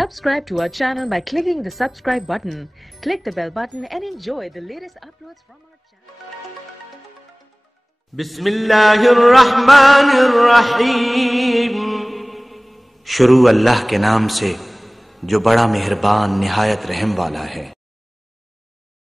Subscribe to our channel by clicking the subscribe button. Click the bell button and enjoy the latest uploads from our channel. بسم اللہ الرحمن الرحیم. شروع اللہ کے نام سے جو بڑا مہربان نہایت رحم والا ہے.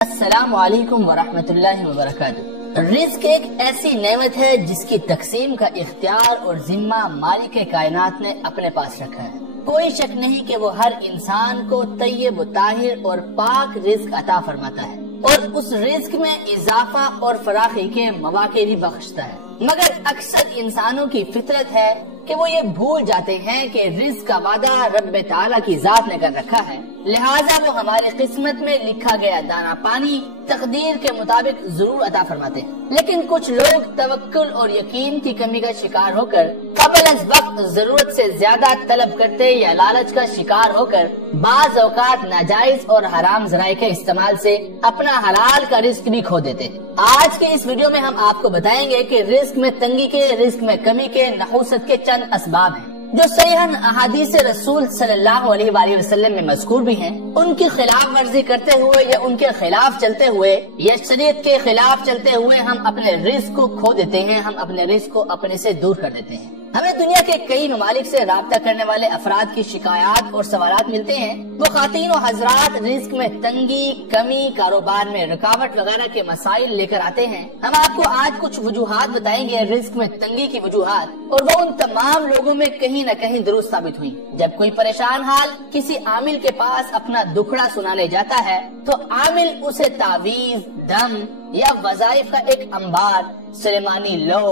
السلام علیکم ورحمۃ اللہ وبرکاتہ. رزق ایک ایسی نعمت ہے جس کی تقسیم کا اختیار اور ذمہ مالک کائنات نے اپنے پاس رکھا ہے. کوئی شک نہیں کہ وہ ہر انسان کو طیب و طاہر اور پاک رزق عطا فرماتا ہے اور اس رزق میں اضافہ اور فراخی کے مواقع بھی بخشتا ہے. مگر اکثر انسانوں کی فطرت ہے کہ وہ یہ بھول جاتے ہیں کہ رزق کا وعدہ رب تعالیٰ کی ذات نے کر رکھا ہے, لہٰذا وہ ہماری قسمت میں لکھا گیا دانا پانی تقدیر کے مطابق ضرور عطا فرماتے ہیں. لیکن کچھ لوگ توکل اور یقین کی کمی کا شکار ہو کر قبل از وقت ضرورت سے زیادہ طلب کرتے یا لالچ کا شکار ہو کر بعض اوقات ناجائز اور حرام ذرائع کے استعمال سے اپنا حلال کا رزق بھی کھو دیتے. آج کے اس ویڈیو میں ہم آپ کو بتائیں گے کہ رزق میں تنگی کے, رزق میں کمی کے, نحوست کے چند اسباب ہیں جو صحیحاً احادیث رسول صلی اللہ علیہ وآلہ وسلم میں مذکور بھی ہیں. ان کی خلاف ورزی کرتے ہوئے یا ان کے خلاف چلتے ہوئے یا شریعت کے خلاف چلتے ہوئے ہم اپنے رزق کو کھو دیتے ہیں, ہم اپنے رزق کو اپنے سے دور کر دیتے ہیں. ہمیں دنیا کے کئی ممالک سے رابطہ کرنے والے افراد کی شکایات اور سوالات ملتے ہیں. وہ خواتین و حضرات رزق میں تنگی, کمی, کاروبار میں رکاوٹ وغیرہ کے مسائل لے کر آتے ہیں. ہم آپ کو آج کچھ وجوہات بتائیں گے رزق میں تنگی کی وجوہات, اور وہ ان تمام لوگوں میں کہیں نہ کہیں درست ثابت ہوئی. جب کوئی پریشان حال کسی عامل کے پاس اپنا دکھڑا سنانے جاتا ہے تو عامل اسے تعویذ, دم یا وظائف کا ایک انبار, سلیمانی لو,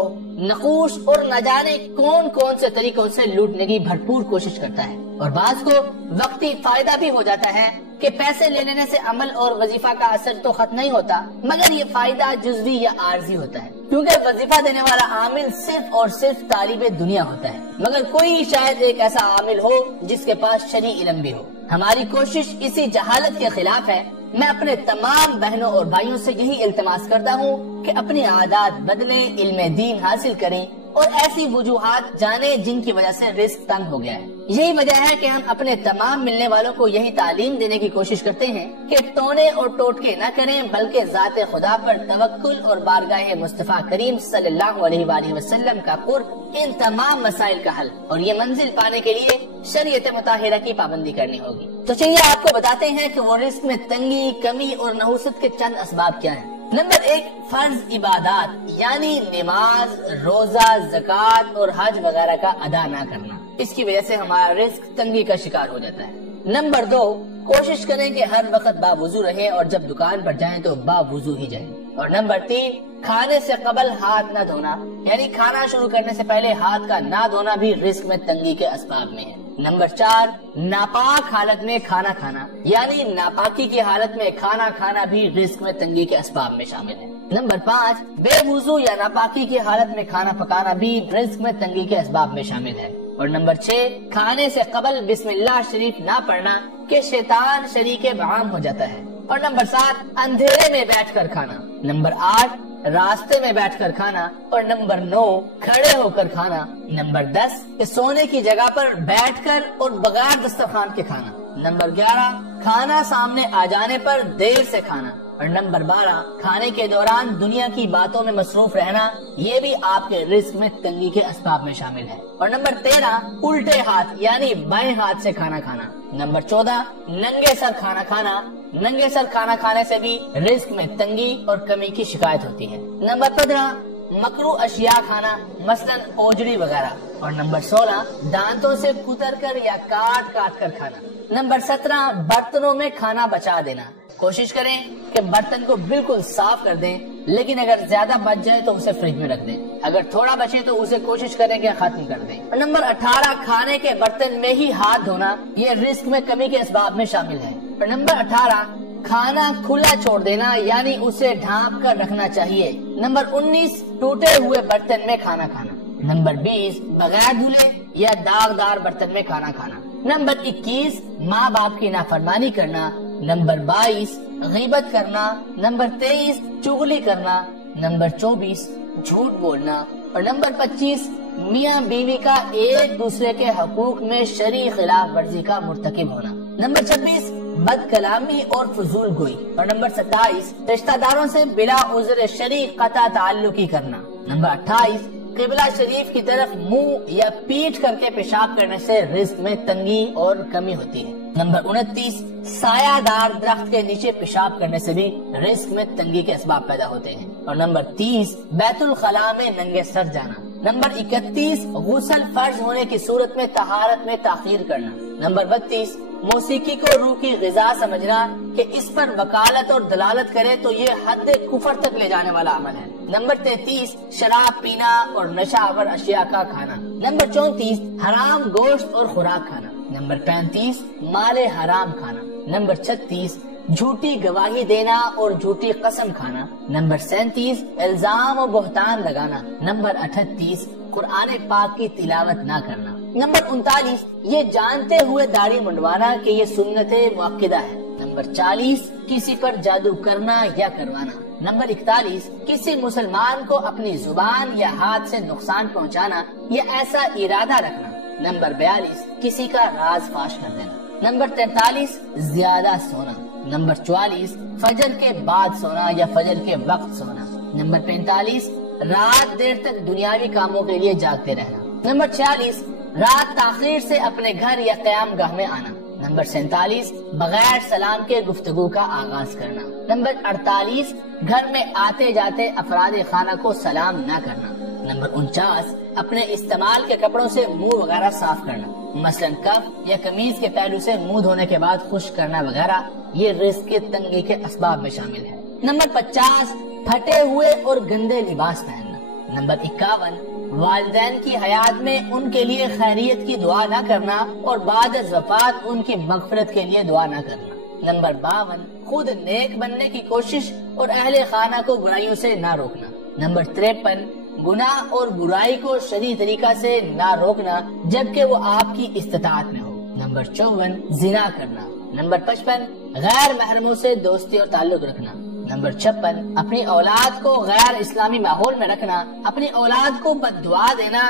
نقوش اور نہ جانے کون کون سے طریقوں سے لوٹنے کی بھرپور کوشش کرتا ہے. اور بعض کو وقتی فائدہ بھی ہو جاتا ہے کہ پیسے لینے سے عمل اور وظیفہ کا اثر تو ختم نہیں ہوتا, مگر یہ فائدہ جزوی یا عارضی ہوتا ہے, کیونکہ وظیفہ دینے والا عامل صرف اور صرف طالب دنیا ہوتا ہے. مگر کوئی شاید ایک ایسا عامل ہو جس کے پاس شرعی علم بھی ہو. ہماری کوشش اسی جہالت کے خلاف ہے. میں اپنے تمام بہنوں اور بھائیوں سے یہی التماس کرتا ہوں کہ اپنی عادات بدلیں, علم دین حاصل کریں اور ایسی وجوہات جانیں جن کی وجہ سے رزق تنگ ہو گیا ہے. یہی وجہ ہے کہ ہم اپنے تمام ملنے والوں کو یہی تعلیم دینے کی کوشش کرتے ہیں کہ ٹونے اور ٹوٹکے نہ کریں, بلکہ ذات خدا پر توکل اور بارگاہ مصطفیٰ کریم صلی اللہ علیہ وآلہ وسلم کا قرب ان تمام مسائل کا حل, اور یہ منزل پانے کے لیے شریعت مطہرہ کی پابندی کرنی ہوگی. تو چلیے آپ کو بتاتے ہیں کہ وہ رزق میں تنگی, کمی اور نحوست کے چند اسباب کیا ہیں. نمبر 1, فرض عبادات یعنی نماز, روزہ, زکوٰۃ اور حج وغیرہ کا ادا نہ کرنا. اس کی وجہ سے ہمارا رزق تنگی کا شکار ہو جاتا ہے. نمبر 2, کوشش کریں کہ ہر وقت باوضو رہیں اور جب دکان پر جائیں تو باوضو ہی جائیں. اور نمبر 3, کھانے سے قبل ہاتھ نہ دھونا یعنی کھانا شروع کرنے سے پہلے ہاتھ کا نہ دھونا بھی رزق میں تنگی کے اسباب میں ہے. نمبر 4, ناپاک حالت میں کھانا کھانا یعنی ناپاکی کی حالت میں کھانا کھانا بھی رزق میں تنگی کے اسباب میں شامل ہے. نمبر 5, بے وضو یا ناپاکی کی حالت میں کھانا پکانا بھی رزق میں تنگی کے اسباب میں شامل ہے. اور نمبر 6, کھانے سے قبل بسم اللہ شریف نہ پڑھنا کہ شیطان شریک بعام ہو جاتا ہے. اور نمبر 7, اندھیرے میں بیٹھ کر کھانا. نمبر 8, راستے میں بیٹھ کر کھانا. اور نمبر 9, کھڑے ہو کر کھانا. نمبر 10, سونے کی جگہ پر بیٹھ کر اور بغیر دسترخوان کے کھانا. نمبر 11, کھانا سامنے آ جانے پر دیر سے کھانا. اور نمبر 12, کھانے کے دوران دنیا کی باتوں میں مصروف رہنا, یہ بھی آپ کے رزق میں تنگی کے اسباب میں شامل ہے. اور نمبر 13, الٹے ہاتھ یعنی بائیں ہاتھ سے کھانا کھانا. نمبر 14, ننگے سر کھانا کھانا. ننگے سر کھانا کھانے سے بھی رزق میں تنگی اور کمی کی شکایت ہوتی ہے. نمبر 15, مکروہ اشیاء کھانا مثلاً اوجڑی وغیرہ. اور نمبر 16, دانتوں سے کتر کر یا کاٹ کاٹ کر کھانا. نمبر 17, برتنوں میں کھانا بچا دینا. کوشش کریں کہ برتن کو بالکل صاف کر دیں, لیکن اگر زیادہ بچ جائے تو اسے فریج میں رکھ دیں. اگر تھوڑا بچے تو اسے کوشش کریں کہ ختم کر دیں. نمبر 18, کھانے کے برتن میں ہی ہاتھ دھونا, یہ رزق میں کمی کے اسباب میں شامل ہے. اور نمبر 18, کھانا کھلا چھوڑ دینا یعنی اسے ڈھانپ کر رکھنا چاہیے. نمبر 19, ٹوٹے ہوئے برتن میں کھانا کھانا. نمبر 20, بغیر دھلے یا داغدار برتن میں کھانا کھانا. نمبر 21, ماں باپ کی نافرمانی کرنا. نمبر 22, غیبت کرنا. نمبر 23, چغلی کرنا. نمبر 24, جھوٹ بولنا، اور نمبر 25 میاں بیوی کا ایک دوسرے کے حقوق میں شرعی خلاف ورزی کا مرتکب ہونا، نمبر 26 بد کلامی اور فضول گوئی، اور نمبر 27 رشتہ داروں سے بلا عذر شرعی قطع تعلقی کرنا، نمبر 28 قبلہ شریف کی طرف منہ یا پیٹ کر کے پیشاب کرنے سے رزق میں تنگی اور کمی ہوتی ہے، نمبر 29 سایہ دار درخت کے نیچے پیشاب کرنے سے بھی رزق میں تنگی کے اسباب پیدا ہوتے ہیں، اور نمبر 30 بیت الخلاء میں ننگے سر جانا، نمبر 31 غسل فرض ہونے کی صورت میں طہارت میں تاخیر کرنا، نمبر 32 موسیقی کو روح کی غذا سمجھنا کہ اس پر وکالت اور دلالت کرے تو یہ حد کفر تک لے جانے والا عمل ہے، نمبر 33 شراب پینا اور نشہ آور اشیاء کا کھانا، نمبر 34 حرام گوشت اور خوراک کھانا، نمبر 35 مال حرام کھانا، نمبر 36 جھوٹی گواہی دینا اور جھوٹی قسم کھانا، نمبر 37 الزام و بہتان لگانا، نمبر 38 قرآن پاک کی تلاوت نہ کرنا، نمبر 39 یہ جانتے ہوئے داڑھی منڈوانا کہ یہ سنت مؤکدہ ہے، نمبر 40 کسی پر جادو کرنا یا کروانا، نمبر 41 کسی مسلمان کو اپنی زبان یا ہاتھ سے نقصان پہنچانا یا ایسا ارادہ رکھنا، نمبر 42 کسی کا راز فاش کر دینا، نمبر 43 زیادہ سونا، نمبر 44 فجر کے بعد سونا یا فجر کے وقت سونا، نمبر 45 رات دیر تک دنیاوی کاموں کے لیے جاگتے رہنا، نمبر 46 رات تاخیر سے اپنے گھر یا قیام گاہ میں آنا، نمبر 47 بغیر سلام کے گفتگو کا آغاز کرنا، نمبر 48 گھر میں آتے جاتے افراد خانہ کو سلام نہ کرنا، نمبر 49 اپنے استعمال کے کپڑوں سے منہ وغیرہ صاف کرنا، مثلا کف یا قمیض کے پہلو سے منہ دھونے کے بعد خشک کرنا وغیرہ، یہ رزق کی تنگی کے اسباب میں شامل ہے، نمبر 50 پھٹے ہوئے اور گندے لباس پہننا، نمبر 51 والدین کی حیات میں ان کے لیے خیریت کی دعا نہ کرنا اور بعد از وفات ان کی مغفرت کے لیے دعا نہ کرنا، نمبر 52 خود نیک بننے کی کوشش اور اہل خانہ کو برائیوں سے نہ روکنا، نمبر 53 گناہ اور برائی کو شرعی طریقہ سے نہ روکنا جبکہ وہ آپ کی استطاعت میں ہو، نمبر 54 زنا کرنا، نمبر 55 غیر محرموں سے دوستی اور تعلق رکھنا، نمبر 56 اپنی اولاد کو غیر اسلامی ماحول میں رکھنا، اپنی اولاد کو بد دعا دینا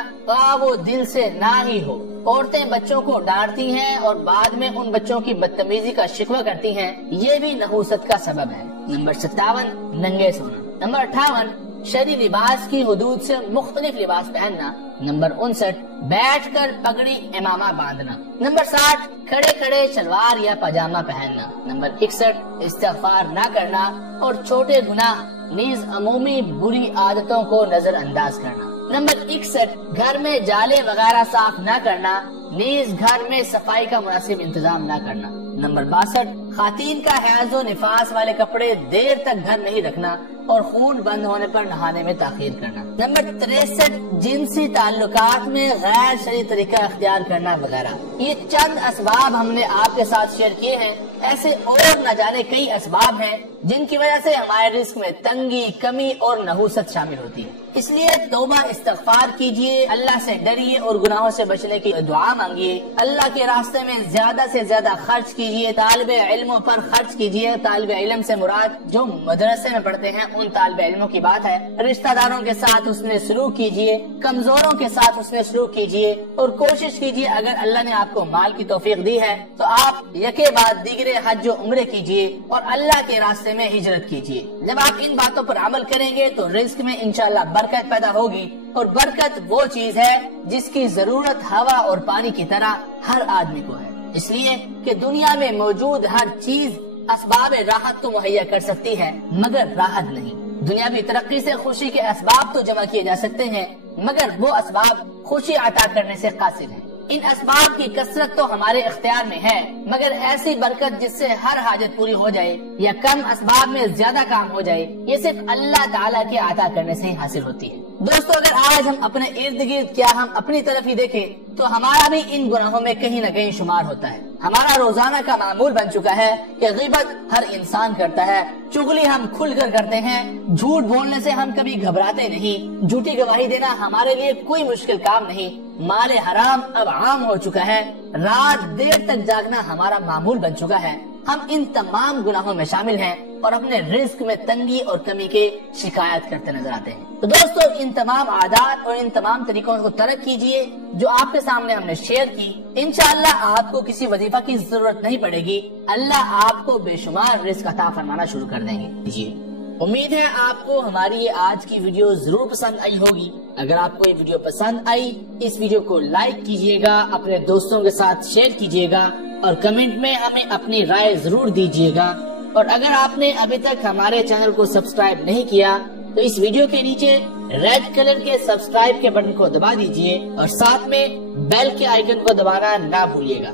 وہ دل سے نہ ہی ہو، عورتیں بچوں کو ڈانٹتی ہیں اور بعد میں ان بچوں کی بدتمیزی کا شکوہ کرتی ہیں، یہ بھی نحوست کا سبب ہے، نمبر 57 ننگے سونا، نمبر 58 شرعی لباس کی حدود سے مختلف لباس پہننا، نمبر 59 بیٹھ کر پگڑی امامہ باندھنا، نمبر 60 کھڑے کھڑے شلوار یا پاجامہ پہننا، نمبر 61 استغفار نہ کرنا اور چھوٹے گناہ نیز عمومی بری عادتوں کو نظر انداز کرنا، نمبر 61 گھر میں جالے وغیرہ صاف نہ کرنا نیز گھر میں صفائی کا مناسب انتظام نہ کرنا، نمبر 62 خواتین کا حیض و نفاس والے کپڑے دیر تک گھر نہیں رکھنا اور خون بند ہونے پر نہانے میں تاخیر کرنا، نمبر 63 جنسی تعلقات میں غیر شرعی طریقہ اختیار کرنا وغیرہ۔ یہ چند اسباب ہم نے آپ کے ساتھ شیئر کیے ہیں، ایسے اور نہ جانے کئی اسباب ہیں جن کی وجہ سے ہمارے رزق میں تنگی، کمی اور نحوست شامل ہوتی ہے، اس لیے توبہ استغفار کیجئے، اللہ سے ڈریے اور گناہوں سے بچنے کی دعا مانگیے، اللہ کے راستے میں زیادہ سے زیادہ خرچ کیجئے، طالب علموں پر خرچ کیجئے، طالب علم سے مراد جو مدرسے میں پڑھتے ہیں ان طالب علموں کی بات ہے، رشتہ داروں کے ساتھ حسن سلوک کیجئے، کمزوروں کے ساتھ حسن سلوک کیجئے اور کوشش کیجئے اگر اللہ نے آپ کو مال کی توفیق دی ہے تو آپ یکے بعد دیگرے حج و عمرے کیجئے اور اللہ کے راستے میں ہجرت کیجئے۔ جب آپ ان باتوں پر عمل کریں گے تو رزق میں انشاءاللہ برکت پیدا ہوگی، اور برکت وہ چیز ہے جس کی ضرورت ہوا اور پانی کی طرح ہر آدمی کو ہے، اس لیے کہ دنیا میں موجود ہر چیز اسباب راحت تو مہیا کر سکتی ہے مگر راحت نہیں۔ دنیاوی ترقی سے خوشی کے اسباب تو جمع کیے جا سکتے ہیں مگر وہ اسباب خوشی عطا کرنے سے قاصر ہیں۔ ان اسباب کی کثرت تو ہمارے اختیار میں ہے مگر ایسی برکت جس سے ہر حاجت پوری ہو جائے یا کم اسباب میں زیادہ کام ہو جائے، یہ صرف اللہ تعالیٰ کے عطا کرنے سے ہی حاصل ہوتی ہے۔ دوستو اگر آج ہم اپنے ارد گرد کیا ہم اپنی طرف ہی دیکھیں تو ہمارا بھی ان گناہوں میں کہیں نہ کہیں شمار ہوتا ہے۔ ہمارا روزانہ کا معمول بن چکا ہے کہ غیبت ہر انسان کرتا ہے، چغلی ہم کھل کر کرتے ہیں، جھوٹ بولنے سے ہم کبھی گھبراتے نہیں، جھوٹی گواہی دینا ہمارے لیے کوئی مشکل کام نہیں، مال حرام اب عام ہو چکا ہے، رات دیر تک جاگنا ہمارا معمول بن چکا ہے، ہم ان تمام گناہوں میں شامل ہیں اور اپنے رزق میں تنگی اور کمی کے شکایت کرتے نظر آتے ہیں۔ تو دوستو، ان تمام عادات اور ان تمام طریقوں کو ترک کیجئے جو آپ کے سامنے ہم نے شیئر کی۔ انشاءاللہ آپ کو کسی وظیفہ کی ضرورت نہیں پڑے گی، اللہ آپ کو بے شمار رزق عطا فرمانا شروع کر دیں گے۔ امید ہے آپ کو ہماری یہ آج کی ویڈیو ضرور پسند آئی ہوگی۔ اگر آپ کو یہ ویڈیو پسند آئی، اس ویڈیو کو لائک کیجئے گا، اپنے دوستوں کے ساتھ شیئر کیجئے گا اور کمنٹ میں ہمیں اپنی رائے ضرور دیجئے گا۔ اور اگر آپ نے ابھی تک ہمارے چینل کو سبسکرائب نہیں کیا تو اس ویڈیو کے نیچے ریڈ کلر کے سبسکرائب کے بٹن کو دبا دیجئے اور ساتھ میں بیل کے آئیکن کو دبانا نہ بھولیے گا۔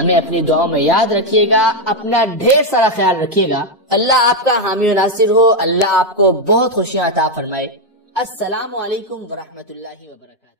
ہمیں اپنی دعاؤں میں یاد رکھیے گا، اپنا ڈھیر سارا خیال رکھیے گا۔ اللہ آپ کا حامی و ناصر ہو، اللہ آپ کو بہت خوشیاں عطا فرمائے۔ السلام علیکم ورحمۃ اللہ وبرکاتہ۔